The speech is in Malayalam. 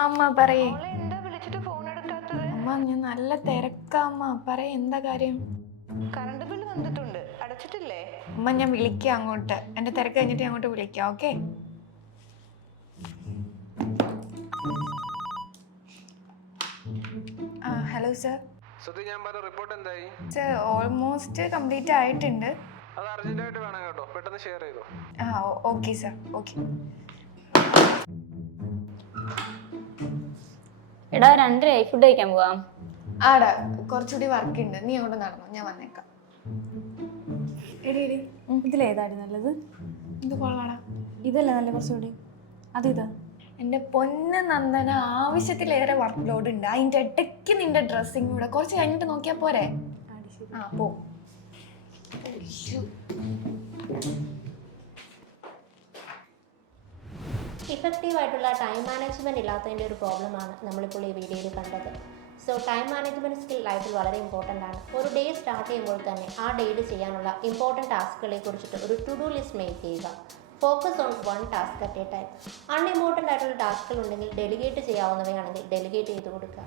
അമ്മ പറയേ. എന്താ വിളിച്ചിട്ട് ഫോൺ എടുക്കാത്തത്? അമ്മ ഞാൻ നല്ല തിരക്കാമ്മ, പറയേ എന്താ കാര്യം? കറണ്ട് ബില്ല് വന്നിട്ടുണ്ട്, അടച്ചിട്ടില്ലേ? അമ്മ ഞാൻ വിളിക്കാം അങ്ങോട്ട്, എന്റെ തിരക്ക് കഴിഞ്ഞിട്ട് അങ്ങോട്ട് വിളിക്കാം. ഓക്കെ. Hello sir. ഞാൻ പറഞ്ഞ റിപ്പോർട്ട് എന്തായി? സർ ഓൾമോസ്റ്റ് കംപ്ലീറ്റ് ആയിട്ടുണ്ട്. അത് അർജന്റായിട്ട് വേണം കേട്ടോ, പെട്ടെന്ന് ഷെയർ ചെയ്തോ. Okay sir, okay. എടാ 2:30 ഫുഡ് കഴിക്കാൻ പോവാം. ആടാ കുറച്ചുകൂടി വർക്ക് ഉണ്ട്, നീ അങ്ങോട്ട് നടന്നോ, ഞാൻ വന്നേക്കാം. എടി എടി ഇതിലേതായിരുന്നു നല്ലത്? ഇത് കൊള്ളാടാ. ഇതല്ലേ നല്ല കുറച്ചുകൂടി? അതിതാ. എൻ്റെ പൊന്ന് നന്ദന, ആവശ്യത്തിലേറെ വർക്ക് ലോഡ് ഉണ്ട്. അതിൻ്റെ ഇടയ്ക്ക് നിന്റെ ഡ്രസ്സിങ് കൂടെ കുറച്ച് കഴിഞ്ഞിട്ട് നോക്കിയാൽ പോരെ? പോ. ഇഫക്റ്റീവായിട്ടുള്ള ടൈം മാനേജ്മെൻറ്റ് ഇല്ലാത്തതിൻ്റെ ഒരു പ്രോബ്ലമാണ് നമ്മളിപ്പോൾ ഈ വീഡിയോയിൽ കണ്ടത്. സോ ടൈം മാനേജ്മെൻറ്റ് സ്കിൽ ലൈഫിൽ വളരെ ഇമ്പോർട്ടൻ്റ് ആണ്. ഒരു ഡേ സ്റ്റാർട്ട് ചെയ്യുമ്പോൾ തന്നെ ആ ഡേയിൽ ചെയ്യാനുള്ള ഇമ്പോർട്ടൻറ്റ് ടാസ്കുകളെ കുറിച്ചിട്ട് ഒരു ടു ഡു ലിസ്റ്റ് മേക്ക് ചെയ്യുക. Focus on one task at A time. Unimportant ആയിട്ടുള്ള ടാസ്കുകൾ ഉണ്ടെങ്കിൽ ഡെലിഗേറ്റ് ചെയ്യാവുന്നവയാണെങ്കിൽ ഡെലിഗേറ്റ് ചെയ്ത് കൊടുക്കുക.